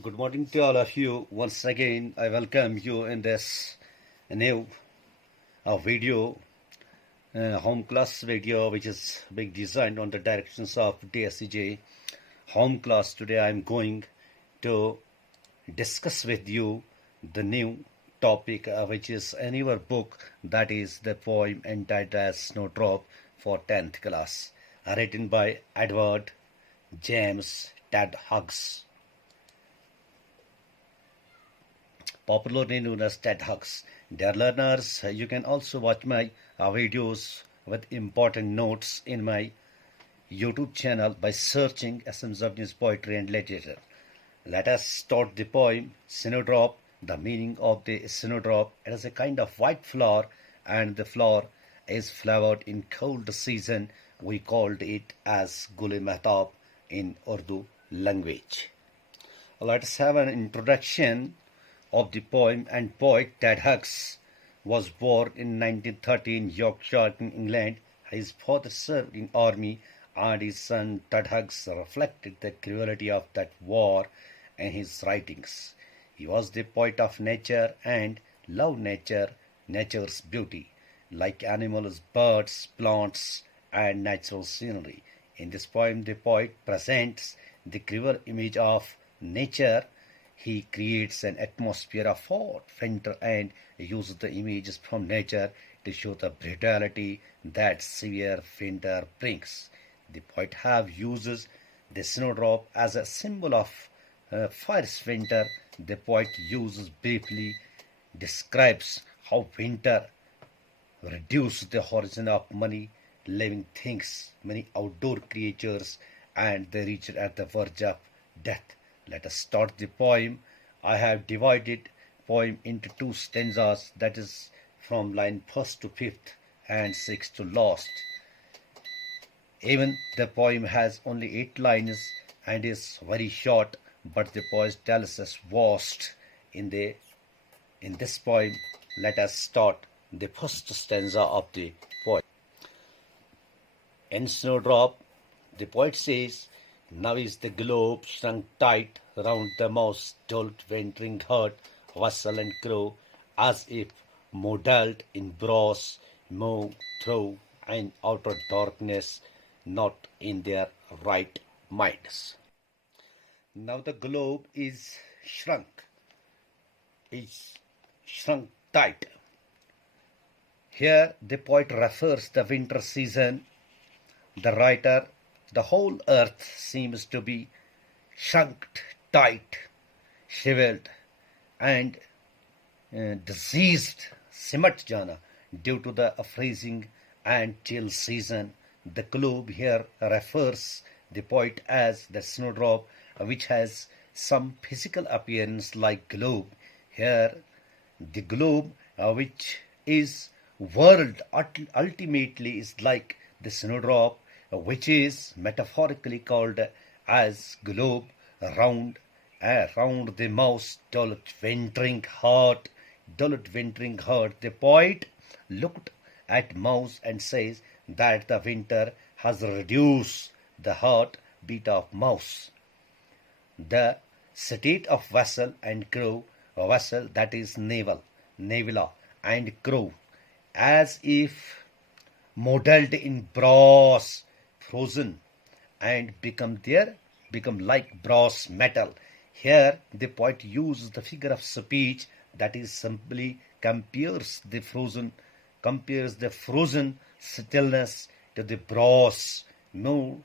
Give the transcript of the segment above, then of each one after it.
Good morning to all of you. Once again, I welcome you in this new video, home class video, which is being designed on the directions of dsej home class. Today, I'm going to discuss with you the new topic, which is in your book, that is the poem entitled as Snowdrop for 10th class, written by Edward James Ted Hughes, popularly known as Ted Hughes. Dear learners, you can also watch my videos with important notes in my YouTube channel by searching ZABNI'S Poetry and Literature. Let us start the poem Snowdrop. The meaning of the snowdrop: it is a kind of white flower, and the flower is flavored in cold season. We called it as Gul Mehtab in Urdu language. Let us have an introduction of the poem. And poet Ted Hughes was born in 1930 in Yorkshire, in England. His father served in army, and his son Ted Hughes reflected the cruelty of that war in his writings. He was the poet of nature and loved nature, nature's beauty, like animals, birds, plants, and natural scenery. In this poem, the poet presents the cruel image of nature. He creates an atmosphere of hot winter and uses the images from nature to show the brutality that severe winter brings. The poet have uses the snowdrop as a symbol of fierce winter. The poet uses briefly describes how winter reduces the horizon of many living things, many outdoor creatures, and they reach at the verge of death. Let us start the poem. I have divided poem into two stanzas, that is from line 1st to 5th and 6th to last. Even the poem has only 8 lines and is very short, but the poet tells us vast in this poem. Let us start the first stanza of the poem. In Snowdrop, the poet says, now is the globe shrunk tight round the mouse, told wintering herd, vessel and crow, as if modelled in brass, move through an outer darkness, not in their right minds. Now the globe is shrunk tight. Here the poet refers the winter season. The writer, the whole earth seems to be shrunk tight, shriveled, and diseased, सिमट जाना, due to the freezing and chill season. The globe here refers the poet as the snowdrop, which has some physical appearance like globe. Here, the globe, which is world, ultimately is like the snowdrop, which is metaphorically called as globe, round the mouse, dulled wintering heart. The poet looked at mouse and says that the winter has reduced the heart beat of mouse. The state of vessel and crow, vessel, that is nevela, and crow, as if modeled in brass, frozen, and become like brass metal. Here the poet uses the figure of speech, that is simply compares the frozen stillness to the brass. Move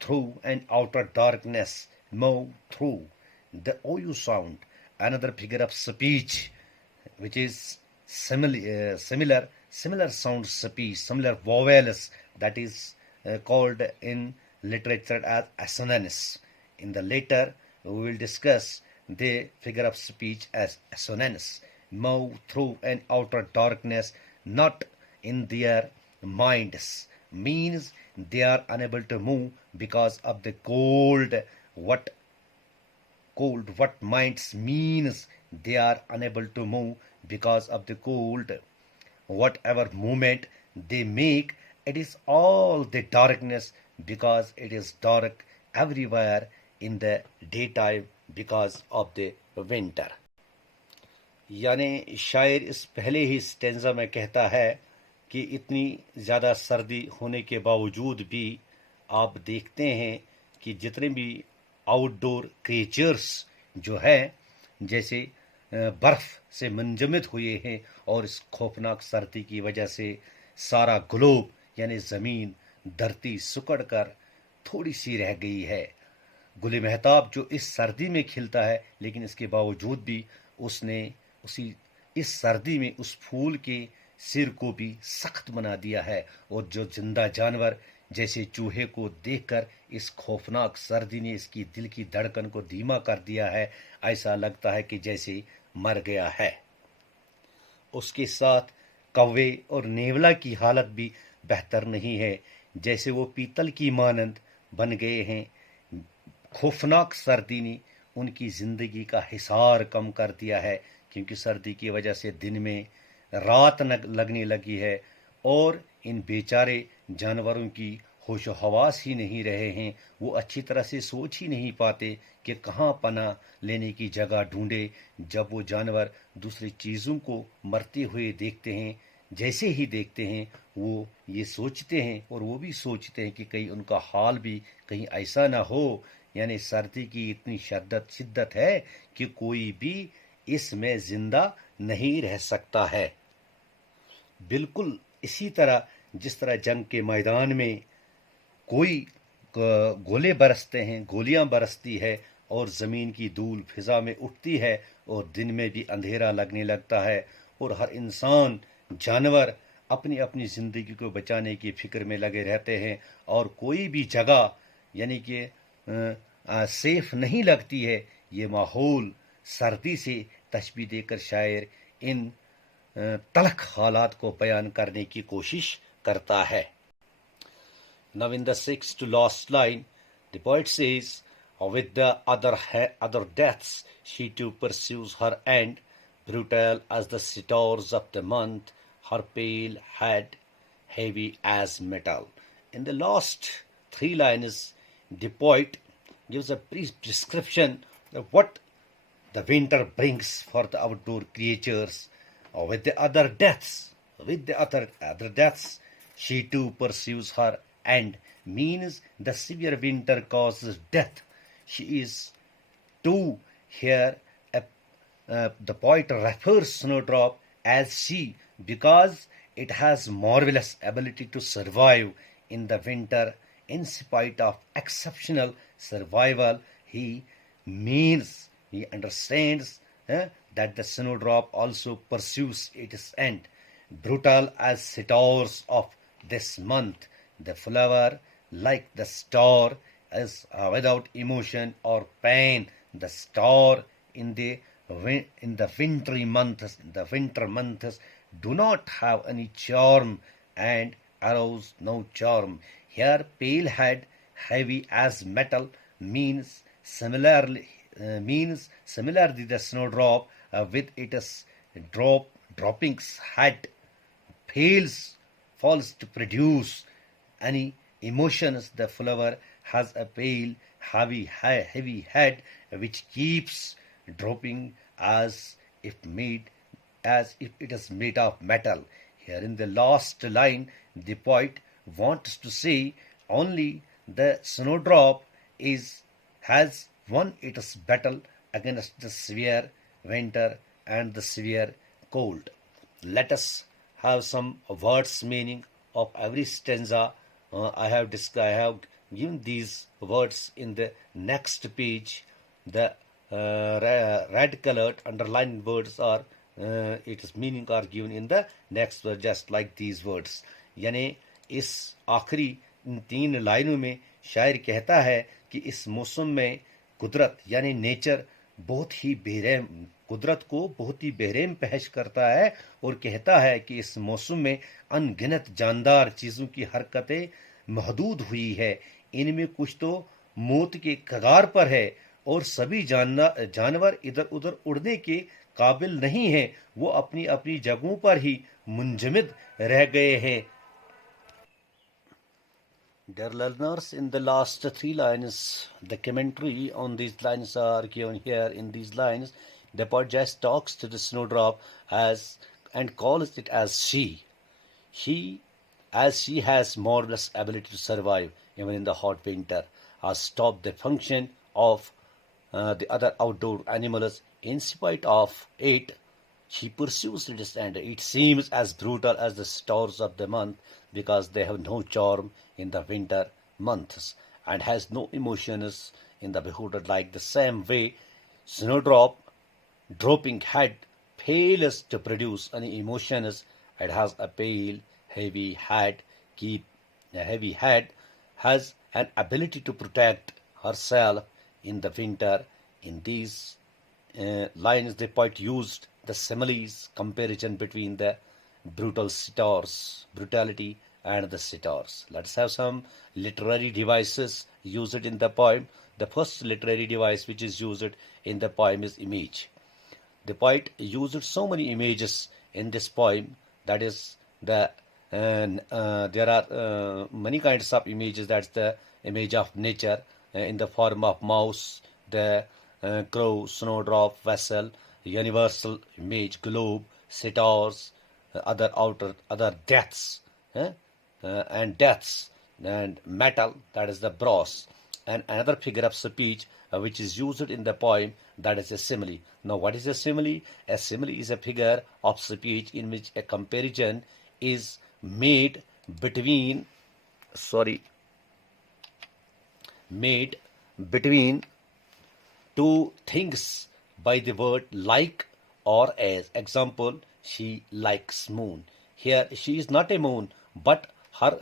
through an outer darkness, move through the OU sound, another figure of speech, which is similar sound speech, similar vowels, that is called in literature as assonance. In the later, we will discuss the figure of speech as assonance. Move through an outer darkness, not in their minds, means they are unable to move because of the cold. What minds means they are unable to move because of the cold. Whatever movement they make, it is all the darkness, because it is dark everywhere in the daytime because of the winter. یعنی شاعر اس پہلے ہی stanza میں کہتا ہے کہ اتنی زیادہ سردی ہونے کے باوجود بھی آپ دیکھتے ہیں کہ جتنے بھی آؤٹ ڈور کریچرز جو ہے جیسے برف سے منجمد ہوئے ہیں اور اس خوفناک سردی کی وجہ سے سارا گلوب یعنی زمین دھرتی سکڑ کر تھوڑی سی رہ گئی ہے. گل مہتاب جو اس سردی میں کھلتا ہے لیکن اس کے باوجود بھی اس نے اس سردی میں اس پھول کے سر کو بھی سخت بنا دیا ہے. اور جو زندہ جانور جیسے چوہے کو دیکھ کر اس خوفناک سردی نے اس کی دل کی دھڑکن کو دھیما کر دیا ہے, ایسا لگتا ہے کہ جیسے مر گیا ہے. اس کے ساتھ کوے اور نیولا کی حالت بھی بہتر نہیں ہے, جیسے وہ پیتل کی مانند بن گئے ہیں. خوفناک سردی نے ان کی زندگی کا حصار کم کر دیا ہے, کیونکہ سردی کی وجہ سے دن میں رات لگنے لگی ہے اور ان بیچارے جانوروں کی ہوش و حواس ہی نہیں رہے ہیں. وہ اچھی طرح سے سوچ ہی نہیں پاتے کہ کہاں پناہ لینے کی جگہ ڈھونڈے. جب وہ جانور دوسری چیزوں کو مرتے ہوئے دیکھتے ہیں, جیسے ہی دیکھتے ہیں وہ یہ سوچتے ہیں اور وہ بھی سوچتے ہیں کہ کہیں ان کا حال بھی کہیں ایسا نہ ہو. یعنی سردی کی اتنی شدت ہے کہ کوئی بھی اس میں زندہ نہیں رہ سکتا ہے. بالکل اسی طرح جس طرح جنگ کے میدان میں کوئی گولے برستے ہیں, گولیاں برستی ہے اور زمین کی دھول فضا میں اٹھتی ہے اور دن میں بھی اندھیرا لگنے لگتا ہے اور ہر انسان جانور اپنی اپنی زندگی کو بچانے کی فکر میں لگے رہتے ہیں اور کوئی بھی جگہ یعنی کہ سیف نہیں لگتی ہے. یہ ماحول سردی سے تشبیہ دے کر شاعر ان تلخ حالات کو بیان کرنے کی کوشش کرتا ہے. Now in the sixth to last line, the poet says, with the other deaths, she too pursues her end, brutal as the stars of the month, her pale head heavy as metal. In the last three lines, the poet gives a brief description of what the winter brings for the outdoor creatures. With the other deaths, she too pursues her end, means the severe winter causes death. She is too here. The poet refers snowdrop as she because it has marvelous ability to survive in the winter. In spite of exceptional survival, he understands that the snowdrop also pursues its end. Brutal as stars of this month, the flower, like the star, is without emotion or pain. The star in the winter months do not have any charm and arouse no charm. Here, pale head, heavy as metal, means similarly the snowdrop with its droppings head falls to produce any emotions. The flower has a pale heavy head which keeps dropping as if it is made of metal. Here in the last line, the poet wants to say only the snowdrop has won its battle against the severe winter and the severe cold. Let us have some words meaning of every stanza. I have given these words in the next page. The red colored underlined words are its meaning are given in the next word, just like these words. یعنی اس آخری ان 3 لائنوں میں شاعر کہتا ہے کہ اس موسم میں قدرت یعنی نیچر قدرت کو بہت ہی بحرین پیش کرتا ہے اور کہتا ہے کہ اس موسم میں ان گنت جاندار چیزوں کی حرکتیں محدود ہوئی ہے. ان میں کچھ تو موت کے کگار پر ہے اور سبھی جانور ادھر ادھر اڑنے کے قابل نہیں ہیں, وہ اپنی اپنی جگہوں پر ہی منجمد رہ گئے ہیں. Dear learners, in the last three lines, the commentary on these lines are given here. In these lines, the poet just talks to the snowdrop as and calls it as she. She, as she has marvelous ability to survive even in the hot winter, has stopped the function of the other outdoor animals. In spite of it, she pursues it, and it seems as brutal as the stars of the month because they have no charm in the winter months and has no emotions in the beholder, like the same way snowdrop dropping head fails to produce any emotions. It has a pale, heavy head, keep a heavy head, has an ability to protect herself in the winter. In these lines, the poet used the similes comparison between the brutality and the stars. Let's have some literary devices used in the poem. The first literary device which is used in the poem is image. The poet used so many images in this poem, that is there are many kinds of images. That's the image of nature in the form of mouse, the crow, snowdrop, vessel, universal image, globe, stars, other deaths, and deaths, and metal, that is the brass, and another figure of speech which is used in the poem, that is a simile. Now, what is a simile? A simile is a figure of speech in which a comparison is made between made between two things by the word like or as. Example, she likes moon. Here she is not a moon, but her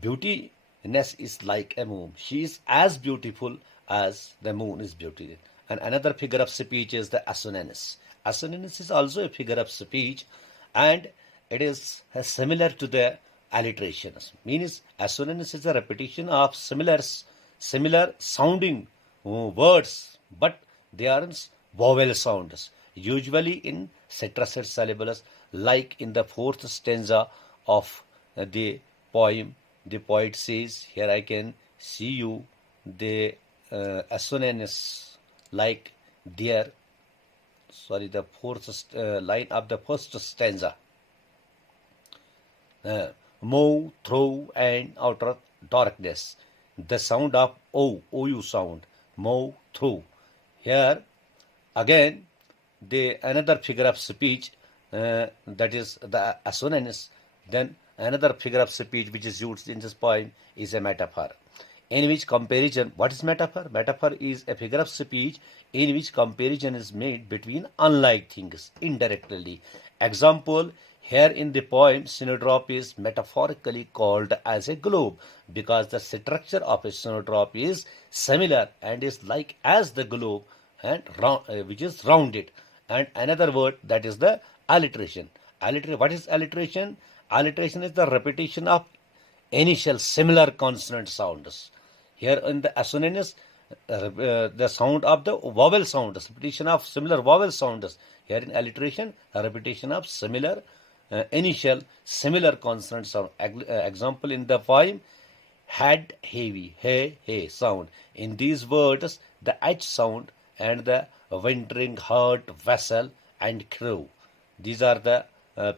beautiness is like a moon. She is as beautiful as the moon is beautiful. And another figure of speech is the assonance. Assonance is also a figure of speech, and it is similar to the alliterations. Means assonance is a repetition of similar sounding words, but they are vowel sounds, usually in citrused syllables, like in the fourth stanza of the poem. The poet says, here I can see you, the assonance, like there, the fourth line of the first stanza. Mow, throw, and outer darkness. The sound of OU sound, mow, throw. Here again, the another figure of speech, that is the assonance. Then another figure of speech which is used in this poem is a metaphor, in which comparison. What is metaphor? Metaphor is a figure of speech in which comparison is made between unlike things indirectly. Example, here in the poem, snowdrop is metaphorically called as a globe because the structure of a snowdrop is similar and is like as the globe, and which is rounded. And another word, that is the alliteration. What is alliteration? Alliteration is the repetition of initial similar consonant sounds. Here in the assonance, the sound of the vowel sounds, repetition of similar vowel sounds. Here in alliteration, a repetition of similar initial similar consonant sound. Example in the poem, had, heavy, hey sound. In these words, the H sound and the wintering hurt, vessel, and crow. These are the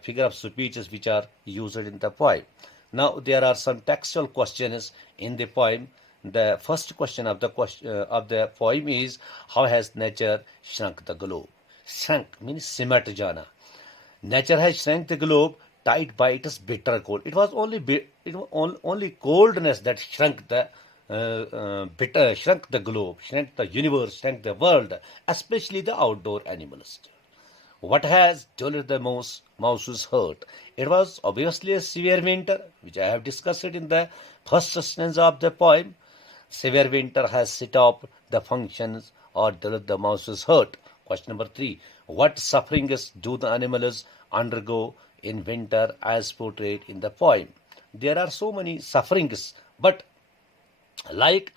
figure of speeches which are used in the poem. Now there are some textual questions in the poem. The first question of the poem is, how has nature shrunk the globe? Shrunk means सिमट जाना. Nature has shrunk the globe, tied by its bitter cold. It was only coldness that shrunk the shrunk the globe, shrunk the universe, shrunk the world, especially the outdoor animals. What has dulled the mouse's heart? It was obviously a severe winter, which I have discussed in the first stanza of the poem. Severe winter has stopped the functions or dulled the mouse's heart. Question number 3. What sufferings do the animals undergo in winter as portrayed in the poem? There are so many sufferings, but like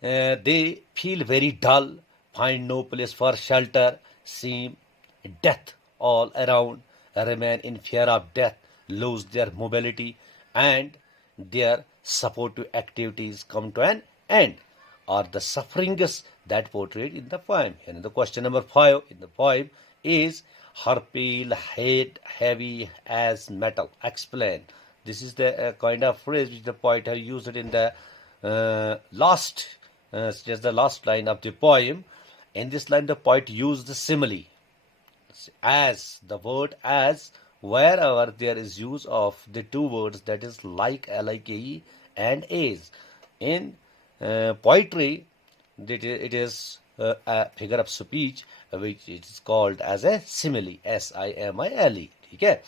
they feel very dull, find no place for shelter, seem death all around, remain in fear of death, lose their mobility and their supportive activities come to an end, or the sufferings that portrayed in the poem. And the question number 5 in the poem is her pale head heavy as metal. Explain. This is the kind of phrase which the poet has used in the just the last line of the poem. In this line, the poet used the simile, as, the word as, wherever there is use of the two words, that is like and is. In poetry, it is a figure of speech which is called as a simile, simile. Okay?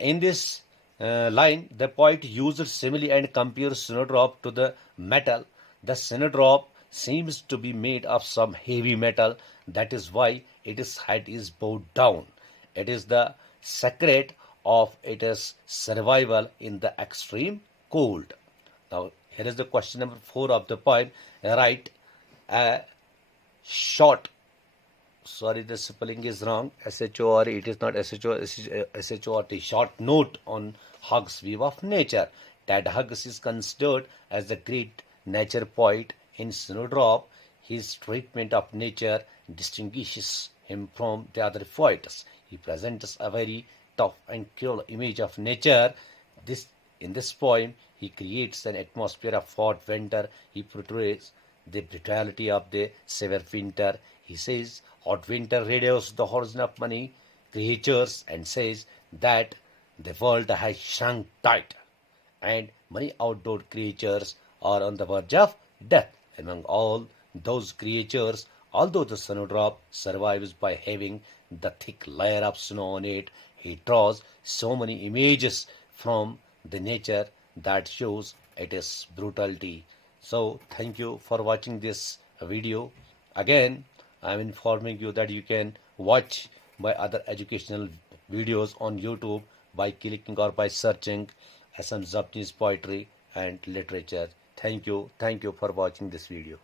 In this line, the poet used simile and compared snowdrop to the metal. The snowdrop seems to be made of some heavy metal. That is why its head is bowed down. It is the secret of its survival in the extreme cold. Now, here is the question number 4 of the poem. Write a short, sorry, the spelling is wrong, S-H-O-R-E, it is not S-H-O-R-T, short note on Hughes' view of nature. Ted Hughes is considered as the great nature poet. In Snowdrop, his treatment of nature distinguishes him from the other poets. He presents a very tough and cruel image of nature. In this poem, he creates an atmosphere of hot winter. He portrays the brutality of the severe winter. He says hot winter reduces the horizon of many creatures and says that the world has shrunk tight and many outdoor creatures are on the verge of death. Among all those creatures, although the snowdrop survives by having the thick layer of snow on it, he draws so many images from the nature that shows its brutality. So, thank you for watching this video. Again, I am informing you that you can watch my other educational videos on YouTube by clicking or by searching some ZABNI'S poetry and literature. Thank you for watching this video.